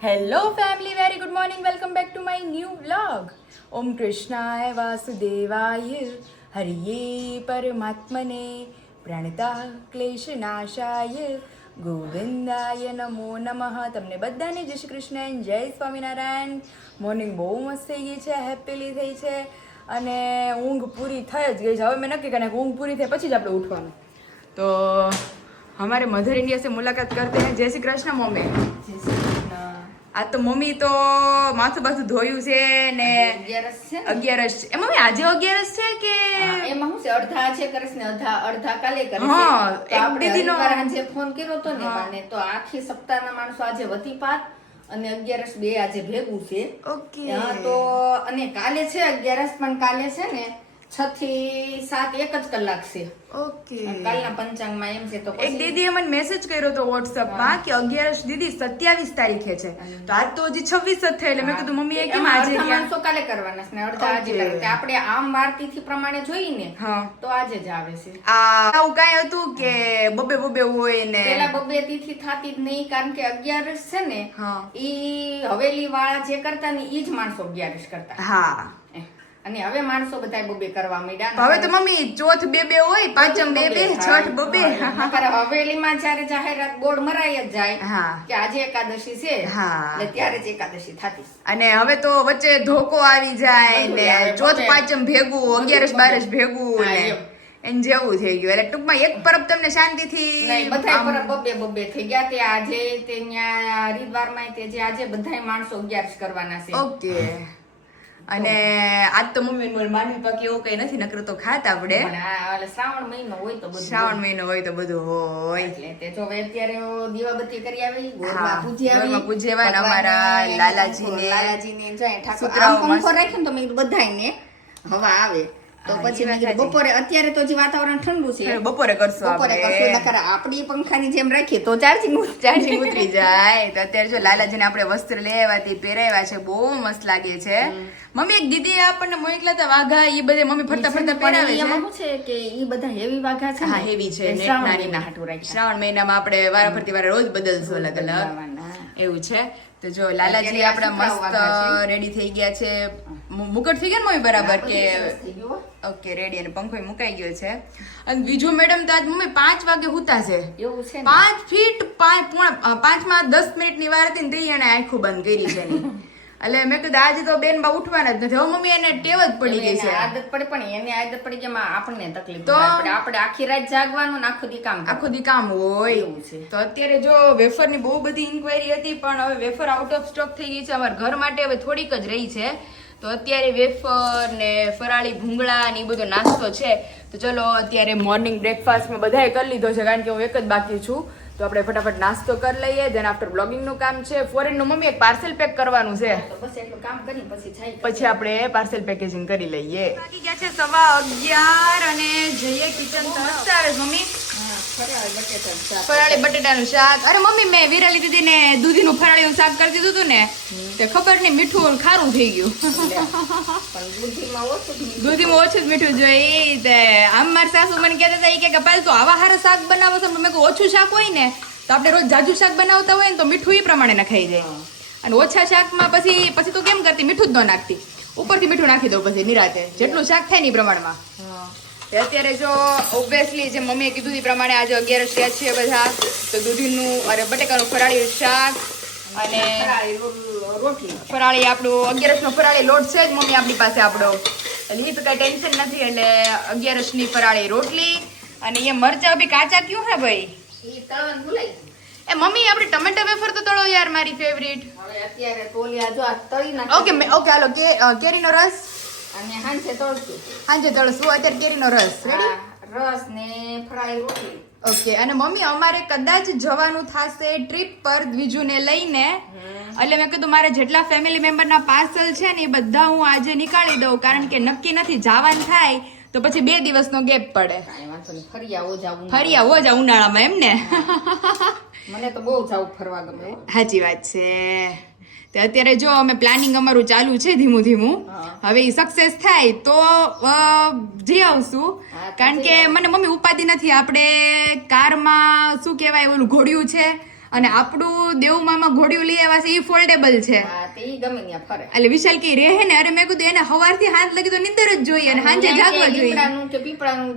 Hello family, very good morning. Welcome back to my new vlog. ઓમ કૃષ્ણાય વાસુદેવાય હરિયે પરમાત્મને પ્રણતા ક્લેશનાશાય ગોવિંદાય નમો નમઃ. તમને બધાને જય શ્રી કૃષ્ણ and જય સ્વામિનારાયણ. મોર્નિંગ બહુ મસ્ત થઈ ગઈ છે, હેપીલી થઈ છે અને ઊંઘ પૂરી થઈ જ ગઈ છે. હવે મેં નક્કી કર્યું કે ઊંઘ પૂરી થાય પછી જ આપણે ઉઠવાનું. તો हमारे मदर इंडिया से मुलाकात करते हैं. जय श्री कृष्ण मम्मी. જય શ્રી કૃષ્ણ. આ તો મમ્મી તો માથું બાથું ધોયું છે ને 11 છે ને? 11 છે. એ મમ્મી આજે 11 છે કે એમાં શું છે, અડધા આજે કરે છે ને અડધા કાલે કરે છે. હા, તો એક આપણે દીદીનો- હરિવાર સાંજે ફોન કર્યો હતો ને મને, તો આખી સપ્તાહના માણસો આજે વતીપાત અને 11 બે આજે ભેગું છે. ઓકે. હા, તો અને કાલે છે 11 પણ કાલે છે ને 6 થી 7 એક જ કલાક છે. ઓકે. કાલના પંચાંગમાં એમ છે. તો એક દીદીએ મને મેસેજ કર્યો તો WhatsApp માં કે 11 દીદી 27 તારીખે છે. તો આજ તો હજી 26 જ થઈ એટલે મેં કીધું મમ્મી એ કેમ આજે અડધા રહ્યા? માણસો કાલે કરવાના છે ને અડધા આજે Okay. કરે. તે આપણે આમ વારતીથી પ્રમાણે જોઈએ ને હા. તો આજે જ આવે છે. આવું કાંઈ હતું કે બબે હોય ને પેલા બબે તિથિ થાતી જ નહીં, કારણ કે 11 છે ને હા. ઈ હવેલી વાળા જે કરતા ને ઈ જ માણસો 11 કરતા. હા. અને હવે માણસો બધા બબે કરવા માંડ્યા. હવે તો મમ્મી ચોથ બે હોય, પાંચમ બે છઠ બબે. નકર હવેલીમાં જ્યારે જાહેરાત બોર્ડ મરાઈ જ જાય હા. કે આજે એકાદશી છે, હા. એટલે ત્યારે જ એકાદશી થાતી. અને હવે તો વચ્ચે ધોકો આવી જાય બધું ને આવે, ચોથ બધે. પાંચમ ભેગું, 11 12 ભેગું હા, ને એમ. એમ જેવું થઈ ગયું. એટલે ટૂંકમાં એક પરબ તમને શાંતિથી નહીં, બધાય આમ- પર બબે થઈ ગયા. તે આજે તે ન્યા હરિદ્વારમાં તે જે આજે બધાય માણસો 11 કરવાના છે. ઓકે. અને આજ તો મમ્મી બોલ માનવી પાકી એવું કઈ નથી, નકર તો ખાતા આપણે. પણ આ ઓલે શ્રાવણ મહિનો હોય તો બધું શ્રાવણ મહિનો હોય તો બધું હોય. એટલે તે જો હવે અત્યારે દીવાબત્તી કરી આવી, હા, ગોરમાં પૂજી આવી, ગોરમાં પૂજી આવ્યા ને ભગવાનને, અમારા લાલાજીને, લાલાજીને જો અહીં ઠાકોર સુતરાઉ આમ પંખો મસ્ત. રાખ્યો ને તો મેં કીધું બધાયને હવા આવે. તો હા, પછી ઈ મેં વાત કીધું સાચી. બપોરે, અત્યારે તો જે વાતાવરણ ઠંડુ છે, બપોરે કરશું બપોરે આપણે. કશું નકર આપણી પંખાની જેમ રાખીએ તો ચાર્જિંગ ચાર્જિંગ ઉતરી જાય. તો અત્યારે જો લાલાજીને આપણે વસ્ત્ર લઈ આવ્યા તે પહેરાવ્યા છે, બહુ મસ્ત લાગે છે. મમ્મી એક દીદી આપણને મોકલા હતા વાઘા, એ બધે મમ્મી ફરતા ફરતા પહેરાવે છે. એમાં શું છે કે ઈ બધા હેવી વાઘા છે ને, હા, હેવી છે. એ નેટ શ્રાવણ નાની મહિના ના. હાટુ રાખ્યા. શ્રાવણ મહિનામાં આપણે વારાફરતી વારે રોજ બદલશું અલગ અલગ. બદલાવાના. એવું છે. તો જો લાલાજી અત્યારે આ આપણા સુતરાઉ વાઘા મસ્ત રેડી થઈ ગયા છે. મુકટ થઈ ગયા ને મમ્મી બરાબર કે સરસ થઈ ગયું હો. Okay ready. અને પંખો મુકાઈ ગયો છે. અને બીજું મેડમ તો આજ મમ્મી 5 વાગે હુતા છે. એવું છે ને. 5 ફીટ 5 10 મિનિટની વાર હતી ને તે એને આંખો બંધ કરી છે એની. એટલે મેં કીધું આજે તો બેન બા ઉઠવાના જ નથી. હવે મમ્મી એને ટેવ જ પડી ગઈ એને છે. આદત પડી, પણ એને આદત પડી કે એમાં આપણને તકલીફ તો? થાય. આપણે આખી રાત જાગવાનું ને આખો દી કામ કરવાનું. આખો દી કામ હોય. એવું છે. તો અત્યારે જો વેફરની બહુ બધી ઇન્ક્વાયરી હતી, પણ હવે વેફર આઉટ ઓફ સ્ટોક થઈ ગઈ છે. અમારા ઘર માટે હવે થોડીક જ રહી છે. તો અત્યારે વેફર ને ફરાળી ભૂંગળા ને એ બધો નાસ્તો છે. તો ચલો અત્યારે મોર્નિંગ બ્રેકફાસ્ટમાં બધાએ કરી લીધો છે, કારણ કે હું એક જ બાકી છું. તો આપણે ફટાફટ નાસ્તો કરી લઈએ. દેન આફ્ટર બ્લોગિંગ નું કામ છે. ફોરેન નું મમ્મી એક પાર્સલ પેક કરવાનું છે, તો બસ એટલું કામ કરી પછી જાય. પછી આપણે પાર્સલ પેકેજિંગ કરી લઈએ. બાકી ગયા છે 11:15 અને જઈએ કિચન તરફ. આવે મમ્મી હા, ફરાળી બટેટાનું શાક. ફરાળી બટેટાનું શાક. અરે મમ્મી મેં વિરાલી દીદીને દૂધીનું ફરાળીનું શાક કરી દીધું હતું ને, તે ખબર નહીં મીઠું અને ખારું થઈ ગયું. પણ દૂધીમાં ઓછું જ મીઠું. દૂધીમાં ઓછું જ મીઠું જોઈએ. તે આમ મારા સાસુ મને કહેતા હતા, ઈ કે પાલ તો આવા હારા શાક બનાવો છો. મેં કહ્યું ઓછું શાક હોય ને તો આપણે રોજ જાજુ શાક બનાવતા હોય ને તો મીઠું એ પ્રમાણે નખાઈ જાય. અને ઓછા શાકમાં પછી તો કેમ કરતી, મીઠું જ ન નાખતી, ઉપરથી મીઠું નાખી દઉં પછી નિરાતે, જેટલું શાક થાય ને એ પ્રમાણમાં. હા. તે અત્યારે જો ઓબ્વિયસલી જે મમ્મીએ કીધું એ પ્રમાણે આજે 11 રહ્યા છે બધા. તો દૂધીનું અરે બટેકાનું ફરાળી શાક અને ફરાળી રોટલી. ફરાળી આપણું 11 નો ફરાળી લોટ છે જ મમ્મી આપણી પાસે આપણો, એટલે એ તો કઈ ટેન્શન નથી. એટલે 11 ની ફરાળી રોટલી અને એ મરચા બી કાચા ક્યું હે ભાઈ? ઈ તળવાનું ભૂલાઈ ગયું. એ મમ્મી આપણે ટમેટા વેફર તો તળો યાર, મારી ફેવરિટ. હવે અત્યારે તોલિયા જો આ તળી નાખી. ઓકે હાલો કેરીનો રસ અને હાંજે તળશું. સાંજે તળશું. અત્યારે કેરીનો રસ રેડી. આ રસ ને ફરાળી રોટલી. ઓકે. અને મમ્મી અમારે કદાચ જવાનું થશે ટ્રીપ પર દ્વિજુને લઈને, એટલે મેં કીધું મારે જેટલા ફેમિલી મેમ્બરના પાર્સલ છે ને એ બધા હું આજે નીકાળી દઉં, કારણ કે નક્કી નથી જવાનું થાય તો પછી 2 દિવસનો ગેપ પડે. કાંઈ વાંધો નહીં, ફરી આવો જાવું. ફરી આવો જા ઉનાળામાં એમ ને. મને તો બહુ જાવું ફરવા ગમે હો. સાચી વાત છે. તે અત્યારે જો અમે પ્લાનિંગ અમારું ચાલુ છે ધીમું ધીમું. હવે એ સક્સેસ થાય તો જઈ આવશું, હા, તો કારણ કે મને મમ્મી ઉપાધિ નથી. આપણે કારમાં શું કહેવાય ઓલું ઘોડિયું છે અને આપણું દેવ મામા ઘોડિયું લઈ આવ્યા છે એ ફોલ્ડેબલ છે હા તે ઈ ગમે ત્યાં ફરે એટલે વિશાલ કે રહે ને અરે મેં કીધું એને સવારથી હાથ લગી તો નીંદર જ જોઈએ અને સાંજે જાગવા જોઈએ લીમડાનું કે પીપળાનું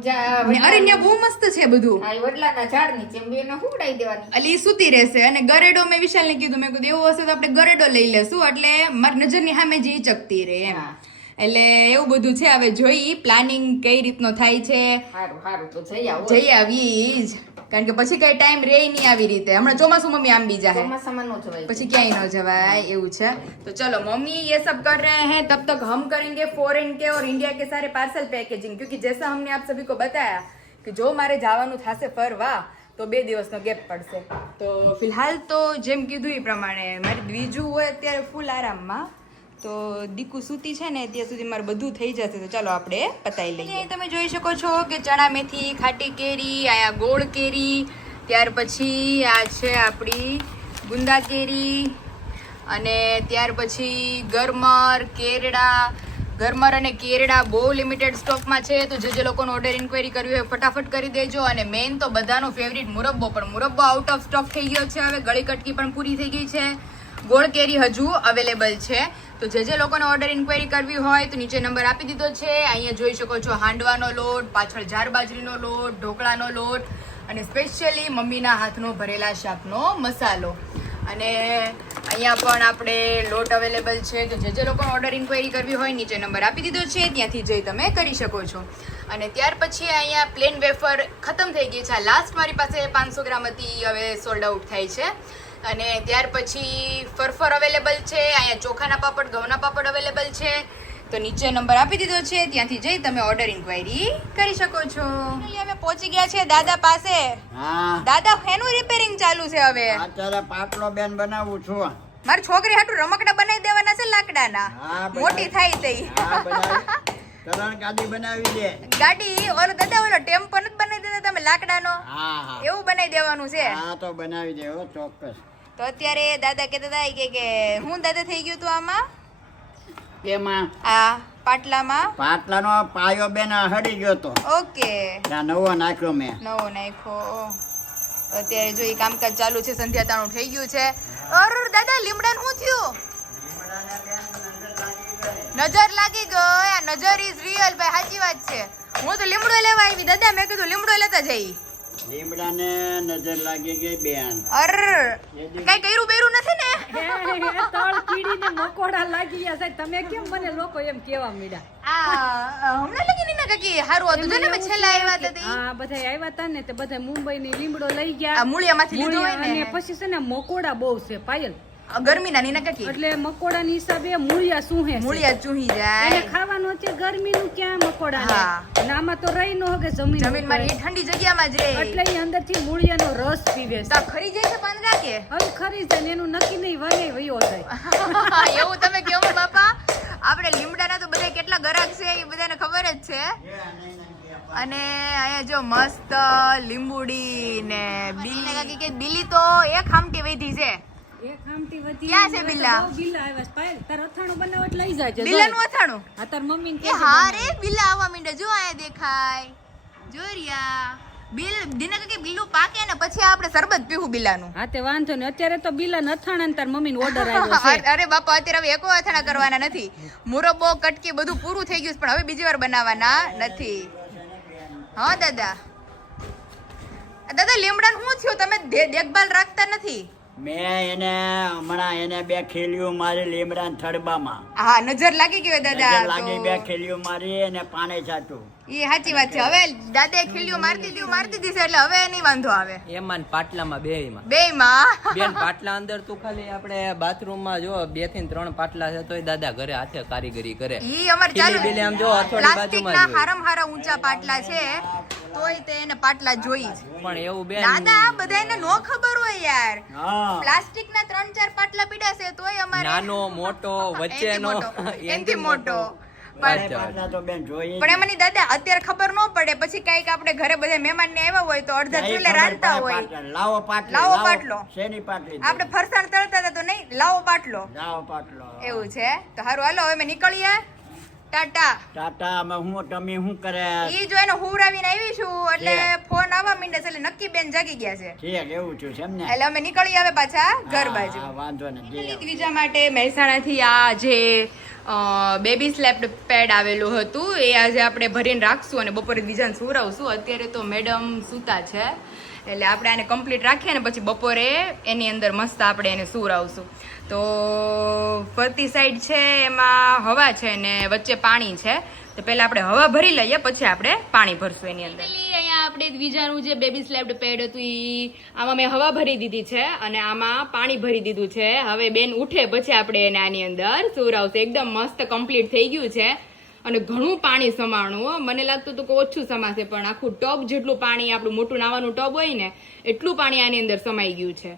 અરે ત્યાં બહુ મસ્ત છે બધું હા, ઈ વડલાના ઝાડ નીચે બેને હુવડાવી દેવાની એટલે ઈ સૂતી રહેશે અને ગરેડો મેં વિશાલને કીધું મેં કીધું એવું હશે તો આપણે ગરેડો લઈ લેશું એટલે મારી નજરની સામે જ ઈ ચકતી રહે એમ હા. એટલે એવું બધું છે હવે જોઈ પ્લાનિંગ કઈ રીતનો થાય છે સારું સારું તો જઈ આવો જઈ આવી જ કારણ કે પછી કઈ ટાઈમ રે નહીં આવી રીતે હમણાં ચોમાસું મમ્મી આંબી જાય ચોમાસામાં નો જવાય પછી ક્યાંય ન જવાય એવું છે તો चलो मम्मी ये सब कर रहे हैं तब तक हम करेंगे फॉरेन के और इंडिया के सारे पार्सल पैकेजिंग क्योंकि जैसा हमने आप सभी को बताया कि जो मारे જવાનું થશે ફરવા તો 2 દિવસનો ગેપ પડશે તો ફિલહાલ તો જેમ કીધું એ પ્રમાણે મારી બીજું હોય અત્યારે ફૂલ આરામમાં તો દીકુ સૂતી છે ને ત્યાં સુધી મારે બધું થઈ જશે તો ચાલો આપણે પતાવી લઈએ તમે જોઈ શકો છો કે ચણા મેથી ખાટી કેરી આયા ગોળ કેરી ત્યાર પછી આ છે આપણી ગુંદા કેરી અને ત્યાર પછી ગરમર કેરડા ગરમર અને કેરડા બહુ લિમિટેડ સ્ટોકમાં છે તો જે લોકોનો ઓર્ડર ઇન્ક્વાયરી કરવી હોય ફટાફટ કરી દેજો અને મેઇન તો બધાનો ફેવરિટ મુરબ્બો પણ મુરબ્બો આઉટ ઓફ સ્ટોક થઈ ગયો છે હવે ગળી કટકી પણ પૂરી થઈ ગઈ છે ગોળ કેરી હજુ અવેલેબલ છે તો જે લોકોને ઓર્ડર ઇન્ક્વાયરી કરવી હોય તો નીચે નંબર આપી દીધો છે અહીંયા જોઈ શકો છો હાંડવાનો લોટ પાછળ જાર બાજરીનો લોટ ઢોકળાનો લોટ અને સ્પેશિયલી મમ્મીના હાથનો ભરેલા શાકનો મસાલો અને અહીંયા પણ આપણે લોટ અવેલેબલ છે તો જે લોકોને ઓર્ડર ઇન્ક્વાયરી કરવી હોય નીચે નંબર આપી દીધો છે ત્યાંથી જઈ તમે કરી શકો છો અને ત્યાર પછી અહીંયા પ્લેન વેફર ખતમ થઈ ગઈ છે લાસ્ટ મારી પાસે 500 ગ્રામ હતી હવે સોલ્ડ આઉટ થાય છે અને ત્યાર પછી ફરફર અવેલેબલ છે અહીંયા ચોખાના પાપડ ઘઉંના પાપડ અવેલેબલ છે તો નીચે નંબર આપી દીધો છે ત્યાંથી જઈ તમે ઓર્ડર ઇન્ક્વાયરી કરી શકો છો અમે પહોંચી ગયા છે દાદા પાસે હા દાદા એનું રિપેરિંગ ચાલુ છે હવે અત્યારે પાટલો બેન બનાવું છું મારી છોકરી હાટુ રમકડા બનાવી દેવાના છે લાકડાના હા, બનાવી. મોટી થાય તઈ હા બનાવી કરણ ગાડી બનાવી દે ગાડી ઓલો દાદા ઓલો ટેમ્પો નથી બનાવી દેતા તમે લાકડાનો હા હા એવું બનાવી દેવાનું છે હા તો બનાવી દે હો ચોક્કસ તો અત્યારે દાદા કહેતા હતા કે હું દાદા થઈ ગયું તું આમાં એમાં આ પાટલામાં પાટલાનો પાયો બેન હડી ગયો તો ઓકે ત્યાં નવો નાખ્યો મેં નવો નાખ્યો તો અત્યારે જો એ કામકાજ ચાલુ છે સંધ્યા તાણું થઈ ગયું છે અર દાદા લીમડાનું શું થયું નજર લાગી ગઈ આ નજર ઇઝ રિયલ ભાઈ સાચી વાત છે હું તો લીમડો લેવા આવી દાદા મેં કીધું લીમડો લેતા જઈ લીમડાને નજર લાગી ગઈ બેન અર કઈ કર્યું બેરું નથી ને તળ કીડીને મકોડા લાગી ગયા સાહેબ તમે કેમ મને લોકો એમ કેવા મીડા આ હમણાં લગી ને કાકી હારું હતું જો ને મેં છેલ્લા આવ્યા હતા તે હા બધા આવ્યા હતા ને તે બધા મુંબઈ ની લીમડો લઈ ગયા આ મૂળિયામાંથી લીધો હોય મૂળિયા ને અને પછી છે ને મકોડા બહુ છે પાયલ ગરમીના ની ના કાકી એટલે મકોડા ની હિસાબે મૂળિયા શું હે મૂળિયા ચૂહી એને જાય ખાવાનું છે ગરમી નું ક્યાં મકોડા હા. ને આમાં તો રહી નો કે જમીન જમીન મારી એ ઠંડી જગ્યામાં જ રહે એટલે ઈ અંદર થી મૂળિયાનો રસ પીવે તો છે ખરી જાય છે પાંદડા કે હવે ખરી છે ને એનું નક્કી નહીં વને વયો જાય એવું તમે કહો ને બાપા આપણે લીમડાના તો બધા કેટલા ગરાક છે એ બધાને ખબર જ છે અને અહીંયા જો મસ્ત લીંબુડી ને બીલી ને કાકી કે બીલી તો એક હામટી વધી છે એક આમટી વધી ક્યાં છે બિલ્લા? બહુ બિલ્લા આવ્યા છે. પાયલ તાર અથાણું બનાવટ લઈ જાજે બિલાનું અથાણું આ તાર મમ્મીને એ કહેજે હા રે બિલ્લા આવવા માંડે જો આયા દેખાય જો રિયા બિલ દિને કે બિલ્લું પાકે ને પછી આપણે શરબત પીવું બિલ્લાનું હા તે વાંધો ને અત્યારે તો બિલા અથાણા ને તાર મમ્મીને ઓર્ડર આવ્યો છે અરે બાપા અત્યારે હવે એકો અથાણા કરવાના નથી મુરબ્બો કટકી બધું પૂરું થઈ ગયું છે પણ હવે બીજી વાર બનાવવાના નથી હા દાદા દાદા લીમડાનું શું થયું તમે દેખભાલ રાખતા નથી મેં એને હમણાં એને 2 ખેલીઓ મારી લીમડાના થડબામાં હા નજર લાગી ગયો દાદા નજર લાગી 2 ખેલીઓ મારી અને પાણી છાંટું એ સાચી વાત છે હવે દાદાએ ખીલ્યું મારતી દીધી છે એટલે હવે નહીં વાંધો આવે એમાં ને પાટલામાં બેયમાં બેયમાં બેન પાટલા અંદર તું ખાલી આપણે બાથરૂમમાં જો 2 થી 3 પાટલા છે તોય દાદા ઘરે હાથે કારીગરી કરે ઈ અમાર ચાલુ ખીલી બીલી આમ જો હથોડી પ્લાસ્ટિકના બાજુમાં જ હોય. હારામ હારા ઊંચા પાટલા છે તોય તે એને પાટલા જોઈ જ પણ એવું બેન દાદા આ બધાને નો ખબર હોય યાર હા પ્લાસ્ટિકના 3-4 પાટલા પીડા છે તોય અમારે નાનો મોટો વચ્ચેનો એનથી મોટો પાણી પાટલા તો બેન જોઈએ પણ એમાંની દાદા અત્યારે ખબર ન પડે પછી કઈક આપણે ઘરે બધા મહેમાન ને આવ્યા હોય તો અડધા ચૂલે રાંધતા હોય લાવો પાટલો લાવો પાટલો. શેની પાટલી દે? આપણે ફરસાણ તળતા હતા તો નહીં લાવો પાટલો લાવો પાટલો એવું છે તો હારું હાલો હવે અમે નીકળીએ ટાટા. ટાટા અમે હું તમે શું કરે ઈ જો એને હુવડાવીને આવી છું એટલે ફોન આવવા માંડે છે એટલે નક્કી બેન જાગી ગયા છે. ઠીક એવું છું છે એમ ને એટલે અમે નીકળી આવે પાછા ઘર બાજુ. હા, વાંધો નથી દ્વિજા માટે મહેસાણાથી આ જે બેબી સ્લેપ્ડ પેડ આવેલું હતું એ આજે આપણે ભરીને રાખશું અને બપોરે દ્વિજાને સુવડાવશું. અત્યારે તો મેડમ સૂતા છે એટલે આપણે આને કમ્પ્લીટ રાખીએ ને પછી બપોરે એની અંદર મસ્ત આપણે એને સુવડાવશું. તો ફરતી સાઈડ છે એમાં હવા છે ને વચ્ચે પાણી છે તો પહેલા આપણે હવા ભરી લઈએ પછી આપણે પાણી ભરશું એની અંદર. અહીંયા આપણે દ્વિજાનું જે બેબી સ્લેપ્ડ પેડ હતું ઈ આમાં મેં હવા ભરી દીધી છે અને આમાં પાણી ભરી દીધું છે. હવે બેન ઉઠે પછી આપણે એને આની અંદર સુવડાવશું. એકદમ મસ્ત કમ્પ્લીટ થઈ ગયું છે અને ઘણું પાણી સમાણું. મને લાગતું હતું કે ઓછું સમાશે પણ આખું ટબ જેટલું પાણી આપણું મોટું નાવાનું ટબ હોય ને એટલું પાણી આની અંદર સમાઈ ગયું છે.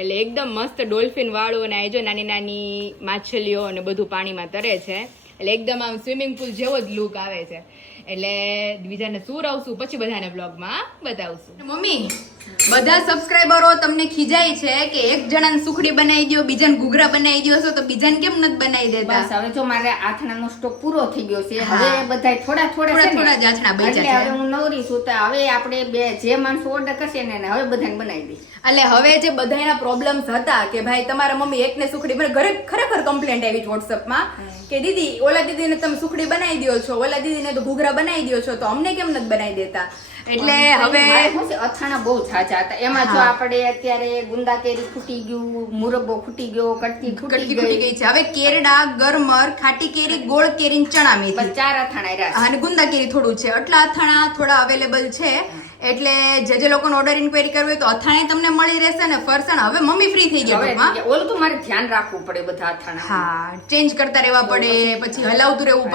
એટલે એકદમ મસ્ત ડોલ્ફિન વાળું અને આ જો નાની નાની માછલીઓ અને બધું પાણીમાં તરે છે એટલે એકદમ આમ સ્વિમિંગ પુલ જેવો જ લુક આવે છે. એટલે બીજાને સુવડાવશું પછી બધાને બ્લોગમાં બતાવશું. મમ્મી બધા સબસ્ક્રાઇબરો તમને ખીજાય છે કે એક જણાને સુખડી બનાવી દો બીજાને ઘૂઘરા બનાવી દો છો તો બીજાને કેમ નથી બનાવી દેતા? બસ હવે જો મારે આથણાનો સ્ટોક પૂરો થઈ ગયો છે. હવે બધા થોડા થોડા જ આથણા બચ્યા એટલે છે. હવે હું નવરી છું તો હવે આપણે બે જે માણસો ઓર્ડર કરશે ને એને હવે બધાને બનાવી દઈ. એટલે હવે જે બધાના પ્રોબ્લેમ્સ હતા કે ભાઈ તમારા મમ્મી એકને સુખડી મને ઘરે ખરેખર કમ્પ્લેન્ટ આવી વોટ્સઅપમાં કે દીદી ઓલા દીદીને તમે સુખડી બનાવી દો છો ઓલા દીદીને તો ઘૂઘરા બનાવી દો છો તો અમને કેમ નથી બનાવી દેતા? એટલે હવે શું છે અથાણા બહુ છાછા હતા એમાં જો આપણે અત્યારે ગુંદા કેરી ફૂટી ગયું, મુરબ્બો ફૂટી ગયો, કટકી કટકી ફૂટી ગઈ છે. હવે કેરડા, ગરમર, ખાટી કેરી, ગોળ કેરી, ચણા મેથી બસ 4 અથાણા રહ્યા અને ગુંદા કેરી થોડું છે. આટલા અથાણા થોડા અવેલેબલ છે એટલે જે લોકોને ઓર્ડર ઇન્ક્વાયરી કરવી હોય તો અથાણા તમને મળી રહેશે ને ફરસાણ હવે મમ્મી ફ્રી થઈ ગયા ટૂંકમાં. છે. ઓલું તો મારે ધ્યાન રાખવું પડે બધા અથાણા. હા ચેન્જ કરતા રહેવા પડે પછી હલાવતું રહેવું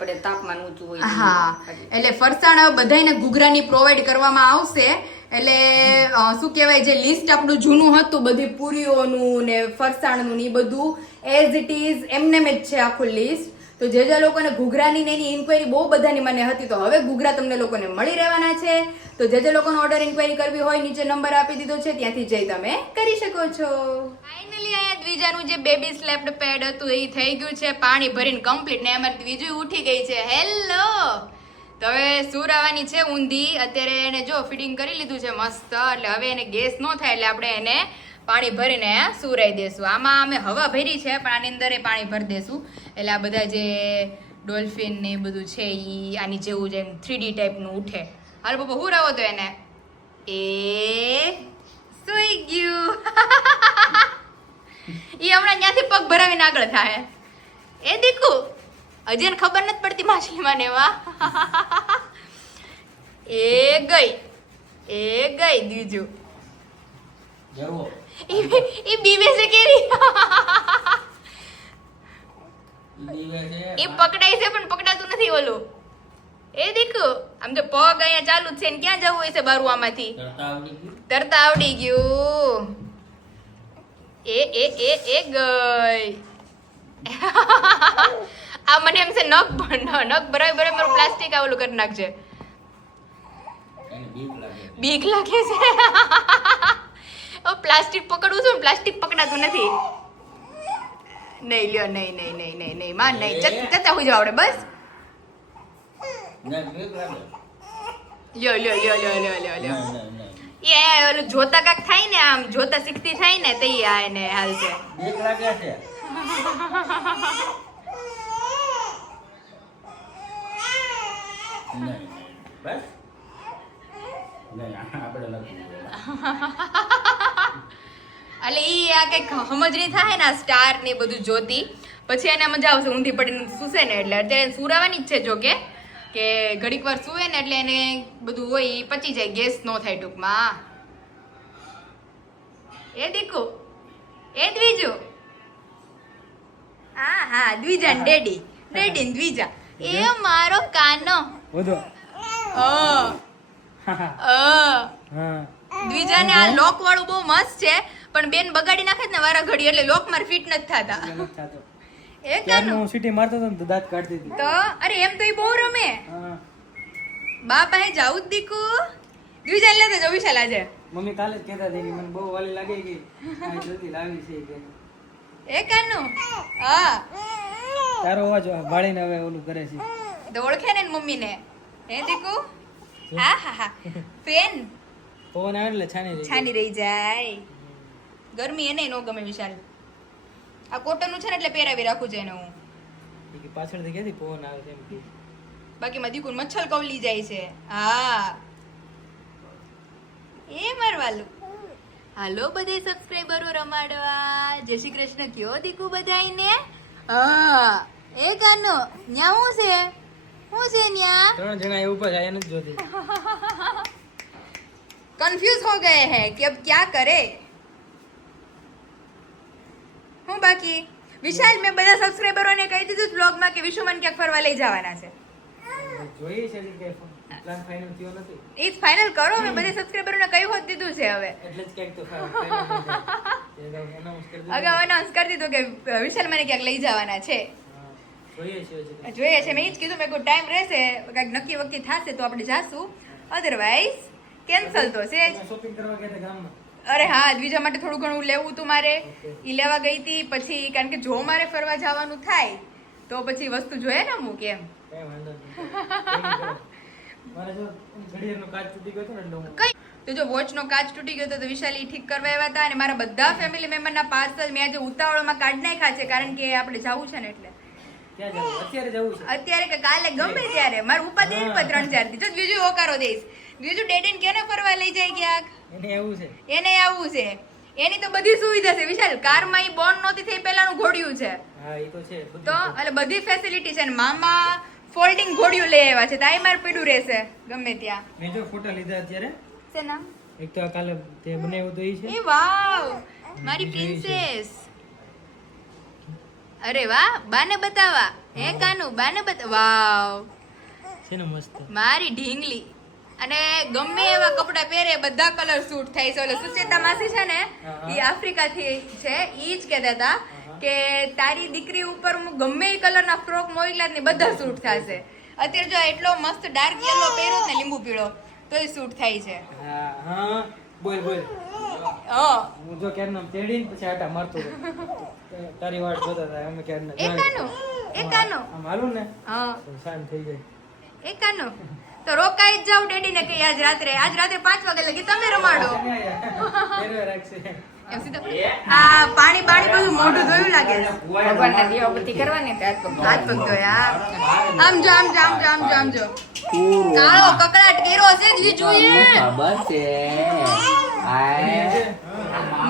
પડે. તાપમાન ઊંચું હોય. હા એટલે ફરસાણ બધાને ઘૂઘરાની પ્રોવાઈડ કરવામાં આવશે. એટલે શું કહેવાય જે લિસ્ટ આપણું જૂનું હતું બધી પૂરીઓનું ને ફરસાણનું ને એ બધું એઝ ઇટ ઇઝ એમને જ છે આખું લિસ્ટ. તો જે લોકોને ઘૂઘરાની ને એની ઇન્ક્વાયરી બહુ બધાની મને હતી તો હવે ઘૂઘરા તમને લોકોને મળી રહેવાના છે. તો જે લોકોને ઓર્ડર ઇન્ક્વાયરી કરવી હોય નીચે નંબર આપી દીધો છે ત્યાંથી જઈ તમે કરી શકો છો. ફાઇનલી અહીંયા દ્વિજાનું જે બેબી સ્લેપ્ડ પેડ હતું એ થઈ ગયું છે પાણી ભરીને કમ્પ્લીટ ને અમારી દ્વિજુ ઉઠી ગઈ છે. હેલો તો હવે સુરાવાની છે ઊંધી. અત્યારે એને જો ફિટિંગ કરી લીધું છે મસ્ત એટલે હવે એને ગેસ ન થાય એટલે આપણે એને પાણી ભરીને સુરાઈ દેશું. આમાં અમે હવા ભરી છે પણ આની અંદર પાણી ભરી દેશું એટલે આ બધા જે ડોલ્ફિન ને બધું છે એ આની જેવું જેમ 3D ટાઈપનું ઉઠે. હાલ બાબા હું રહો તો એને એ સુઈ ગયું. એ હમણાં ત્યાંથી પગ ભરાવીને આગળ થાય. એ દીકુ હજી એને ખબર નથી પડતી માછલીમાં ને એવા. એ ગઈ દીજુ ઈ બીવે છે કેરી. ઈ પકડાય છે પણ પકડાતું નથી ઓલું. એ દીકુ આમ તો પગ અહીંયા ચાલુ જ છે ને ક્યાં જવું હોય છે બારું આમાંથી તરતા આવડી ગયું. એ ગઈ. આ મને એમ છે નખ બરાબર મારું પ્લાસ્ટિક આવેલું કરી નાખજે. બીક લાગે છે. પ્લાસ્ટિક પકડવું છું પ્લાસ્ટિક પકડાતું નથી. નહીં લ્યો નહીં માં નહીં જતા હોય જાવ આપણે બસ. લ્યો એ ઓલું જોતા કાક થાય ને આમ જોતા શીખતી થાય ને તે આ એને હાલ છે. એટલે ઈ આ કઈક સમજ નહીં થાય ને સ્ટાર ને બધું જોતી પછી એને મજા આવશે ઊંધી પડીને સુશે ને એટલે અત્યારે સુરાવાની જ છે જો કે ઘડીક વાર સુવે ને એટલે એને બધું હોય ઈ પચી જાય ગેસ નો થાય ટૂંકમાં. એ દીકુ એ દ્વિજુ હા દ્વિજા ને ડેડી ને દ્વિજા એ મારો કાનો દ્વિજાને આ લોક વાળું બહુ મસ્ત છે પણ બેન બગાડી નાખે ને વારા ઘડી એટલે લોક માર ફિટ નથી થતા. એ કાનો હું સીટી મારતો હતો ને તો દાંત કાઢતી હતી તો અરે એમ તો ઈ બહુ રમે. બા પાસે જાવું જ દીકુ દ્વિજા લેતો જો વિશાલ આજે મમ્મી કાલે જ કહેતા હતી કે મને બહુ વાલી લાગે કે આ જલ્દી લાવી છે કે એ કાનો હા તારો અવાજ વાળીને હવે ઓલું કરે છે. તો ઓળખે ને મમ્મીને હે દીકુ હા હા હા પેન પવન આવે એટલે છાની રહી છાની રહી જાય ગરમી એને નો ગમે વિશાલ આ કોટનનું છે ને એટલે પહેરાવી રાખું છે એને હું જાય. કે પાછળથી ક્યાંથી પવન આવે છે એમ કે. બાકી માં દીકુન મચ્છર કવલી જાય છે હા એ મારવાલું હાલો બધે સબસ્ક્રાઇબરો રમાડવા જય શ્રી કૃષ્ણ કયો દીકુ બધાઈને હા એ કાનો ન્યા હું છે ન્યા 3 જણા એ ઉપર જાય નથી જોતી. कंफ्यूज हो गए हैं कि अब क्या करे હું બાકી વિશાલ મેં બધા સબસ્ક્રાઇબરોને કહી દીધું બ્લોગમાં કે વિશુમન ક્યાંક ફરવા લઈ જવાના છે જોઈએ છે કે પ્લાન ફાઇનલ થયો નથી એ જ ફાઇનલ કરો મેં બધા સબસ્ક્રાઇબરોને કહ્યું હોત દીધું છે હવે એટલે જ ક્યાંક તો ફાઇનલ અનાઉન્સ કરી દીધું. અગાઉ અનાઉન્સ કરી દીધું કે વિશાલ મને ક્યાંક લઈ જવાના છે હા, જોઈએ છે હજી. જોઈએ છે મેં એ જ કીધું મેં કોઈ ટાઈમ રહેશે કાંઈક નક્કી વક્કી થશે તો આપણે જાશું અધરવાઇઝ કેન્સલ તો છે જ શોપિંગ કરવા ગયા હતા ગામમાં. અરે હા દ્વિજા માટે થોડું ઘણું લેવું હતું મારે ઈ લેવા ગઈ હતી પછી કારણ કે જો મારે ફરવા જવાનું થાય તો પછી વસ્તુ જોઈએ ને અમુક એમ કઈ વાંધો નહીં. મારે જો ઘડિયાળનો કાચ તૂટી ગયો હતો ને એટલે હું કઈ તો જો વોચનો કાચ તૂટી ગયો હતો તો વિશાલ ઈ ઠીક કરવા આવ્યા હતા અને મારા બધા ફેમિલી મેમ્બરના પાર્સલ મેં આજે ઉતાવળમાં કાઢી નાખ્યા છે કારણ કે આપણે જવું છે ને એટલે ક્યાં જવું? અત્યારે જવું છે. અત્યારે કે કાલે ગમે ત્યારે મારું ઉપાધિ નહીં પર 3-4 દી જો બીજું હોકારો દઈશ બીજું ડેડીને કેને ફરવા લઈ જાય ક્યાંક એને એવું છે. એને આવવું છે એની તો બધી સુવિધા છે વિશાલ કારમાં ઈ બોન્ડ નહોતી થઈ પહેલાનું ઘોડિયું છે હા એ તો છે બધું. તો એટલે બધી ફેસિલિટી છે ને મામા ફોલ્ડિંગ ઘોડિયું લઈ આવ્યા છે તો આઈ માર પીડું રહેશે ગમે ત્યાં મેં જો ફોટા લીધા અત્યારે. છે ના એક તો કાલે તે બનાવ્યું તો ઈ છે. એ વાવ મારી પ્રિન્સેસ અરે વાહ બાને બતાવા હે કાનુ બાને બતાવા વાવ છે ને મસ્ત. મારી ઢીંગલી અને ગમે એવા કપડા પહેરે બધા કલર સૂટ થાય છે ઓલો સુચેતા માસી છે ને ઈ આફ્રિકાથી છે ઈ જ કહેતા હતા કે તારી દીકરી ઉપર હું ગમે એ કલરના ફ્રોક મોકલા ને બધા સૂટ થશે અત્યારે જો એટલો મસ્ત ડાર્ક યલો પહેર્યો ને લીંબુ પીળો તોય સૂટ થાય છે હા હા બોલ બોલ. હા હું જો ક્યારના તેડીને પછી આટા મારતો હતો. તારી વાટ જોતા હતા અમે ક્યારના. એ કાનો આમ હાલું ને હા તો શાંત થઈ જાય. એ કાનો તો રોકાઈ જ જાવ ડેડી ને કે આજ રાત્રે 5 વાગે લગી તમે રમાડો ફેરવે રાખશે. એમ સીધા આ પાણી બધું મોઢું ધોયું લાગે છે ભગવાનના દીવાબત્તી કરવાની તો હાથ પગ હાથ પગ ધોયા આમ જો આમ જો કાળો કકડાટ કર્યો છે જ જોઈએ ખબર છે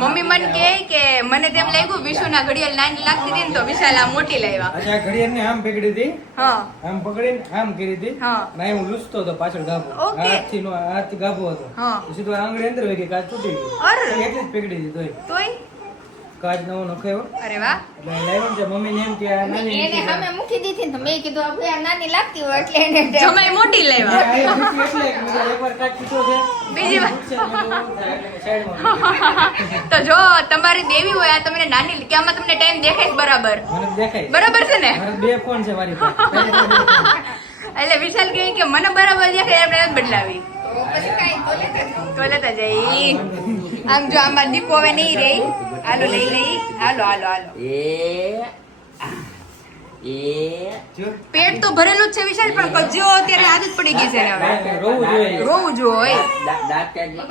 મમ્મી મને કહે કે મને તેમ લાગ્યું વિશુના ઘડિયાળ નાની લાગતી હતી ને તો વિશાલ આ મોટી લાવ્યા અચ્છા ઘડિયાળને આમ પકડી હતી. હા આમ પકડીને આમ કરી હતી. હા. ના હું લૂસતો હતો પાછળ ગાભો. ઓકે. હાથથી ગાભો હતો. હા. પછી તો આંગળી અંદર વહી ગઈ કાચ તૂટી ગઈ. અરે. તો એટલી જ પકડી હતી તોય. તોય કાચ નવો નખાયો. અરે વાહ એટલે લાવ્યો ને તે મમ્મીને એમ કે આ નાની એને સામે મૂકી દીધી ને તો મેં કીધું આપણે આ નાની લાગતી હોય એટલે એને જમાઈ મોટી લાવ્યા આ એ એટલે કે મેં કીધું એકવાર કાચ તૂટ્યો છે. બીજી વાર. તૂટશે, મેં કીધું ઓલું થાય એટલે મેં સાઈડમાં તો જો તમારી દેવી હોય આ તમને નાની કે આમાં તમને ટાઈમ દેખાય છે બરાબર મને દેખાય. બરાબર છે ને મારે 2 ફોન છે મારી પાસે. એટલે વિશાલ કહે કે મને બરાબર દેખાય આપણે નથી બદલાવી તો પછી કાંઈ તો લેતા જ. તો લેતા જઈ આમ જો આમાં દીકો હવે નહીં રહી હાલો લઈ લઈ હાલો જો પેટ તો ભરેલું જ છે વિશાલ પણ કજ્જો અત્યારે આદત પડી ગઈ છે ને હવે રોવું જોઈએ. રોવું જોઈએ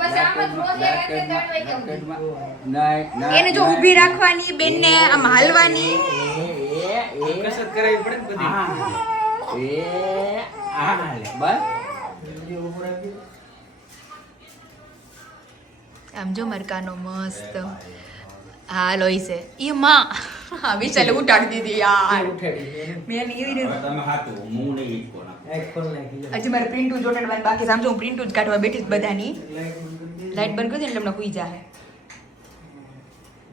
બસ આમ જ રોજ એ રાતે 3 વાગ્યા એને જો ઊભી રાખવાની બેનને આમ હાલવાની કસરત કરાવી પડે ને બધી. આમ જો મરકાનો મસ્ત હાલો ઈ છે ઈ માં હા વિશાલે ઉઠાડી દીધી યાર ઉઠાડી. મેં એવી રીતે એક ફોન નાખી લે. હજી મારે પ્રિન્ટુ જોડાડવાની બાકી છે. આમ જો હું પ્રિન્ટુ જ કાઢવા બેઠી છું બધાની લાઈટ લાઈટ બંધ કરી દે એટલે હમણાં હુઈ જાહે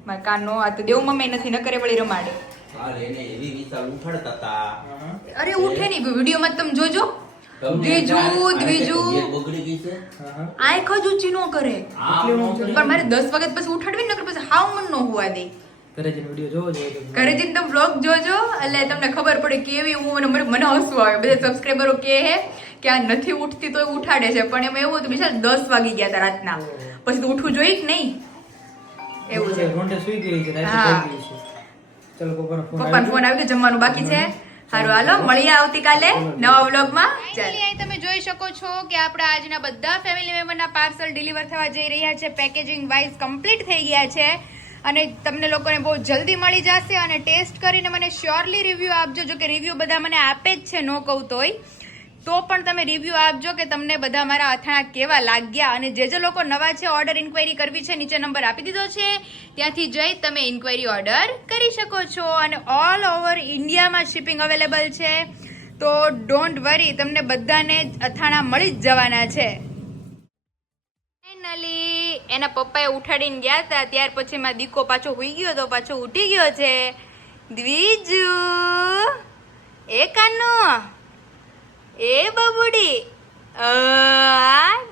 મારા કાનનો આ તો દેવ મમ્મી નથી ન કરે વળી રમાડે અરે ઉઠે નહીં વિડીયોમાં તમે જોજો દ્વિજુ આંખ જ ઊંચી ન કરે પણ મારે 10 વાગ્યા પછી ઉઠાડવી નકર પછી હાવ મન ન હોવા દે ઘરે જઈને વિડીયો જોવો જોઈએ તો. ઘરે જઈને તમે વ્લોગ જોજો એટલે તમને ખબર પડે કેવી હું અને મને હસવું આવે બધા સબસ્ક્રાઈબરો કહે છે કે આ નથી ઉઠતી તોય ઉઠાડે છે પણ એમાં એવું હતું બિચાર 10 વાગી ગયા હતા રાતના પછી તો ઉઠવું જોઈએ કે નહીં એવું છે રોંઢે સૂઈ ગઈ છે રાતે હા. જાગી ગઈ છે. પપ્પાનો ફોન આવી ગયો, જમવાનું બાકી છે. સારું, હાલો મળીએ આવતીકાલે નવા વ્લોગમાં. અહીં તમે જોઈ શકો છો કે આપણા આજના બધા ફેમિલી મેમ્બરના પાર્સલ ડિલિવર થવા જઈ રહ્યા છે. પેકેજિંગ વાઇઝ કમ્પ્લીટ થઈ ગયા છે અને તમને લોકોને બહુ જલ્દી મળી જશે. અને ટેસ્ટ કરીને મને શ્યોરલી રિવ્યૂ આપજો. જો કે રિવ્યૂ બધા મને આપે જ છે, નો કહું તોય, તો પણ તમે રિવ્યૂ આપજો કે તમને બધા મારા અથાણા કેવા લાગ્યા. અને જે લોકો નવા છે, ઓર્ડર ઇન્ક્વાયરી કરવી છે, નીચે નંબર આપી દીધો છે, ત્યાંથી જઈ તમે ઇન્ક્વાયરી ઓર્ડર કરી શકો છો. અને ઓલ ઓવર ઇન્ડિયામાં શિપિંગ અવેલેબલ છે, તો ડોન્ટ વરી, તમને બધાને અથાણા મળી જ જવાના છે. ફાઇનલી એના પપ્પાએ ઉઠાડીને ગયા હતા, ત્યાર પછી માં દીકો પાછો હુઈ ગયો તો પાછો ઉઠી ગયો છે. દ્વિજુ, એ કાનો, એ બબુડી,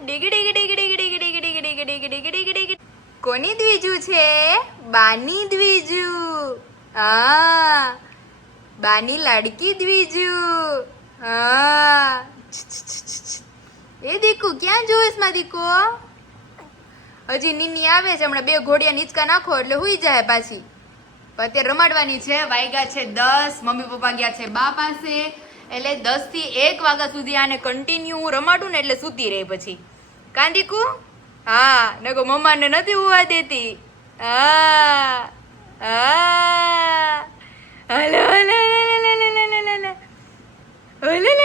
ડીગ ડીગ ડીગ ડીગ ડીગ ડીગ ડીગ ડીગ ડીગ ડીગ ડીગ ડીગ. કોની દ્વિજુ છે? બાની દ્વિજુ. બાની લાડકી દ્વિજુ. એ દીકુ ક્યાં જોઈશ માં દીકો? હજી નીની આવે છે, હમણાં 2 ઘોડિયા નીચકા નાખો એટલે હુઈ જાય પાછી. અત્યારે રમાડવાની છે. વાગ્યા છે 10, મમ્મી પપ્પા ગયા છે બા પાસે, એટલે 10 થી 1 વાગ્યા સુધી આને કન્ટિન્યુ હું રમાડું ને એટલે સૂતી રહે પછી. કાંદીકુ? હા, નકો મમ્માને નથી હોવા દેતી. Hello hello hello hello hello hello hello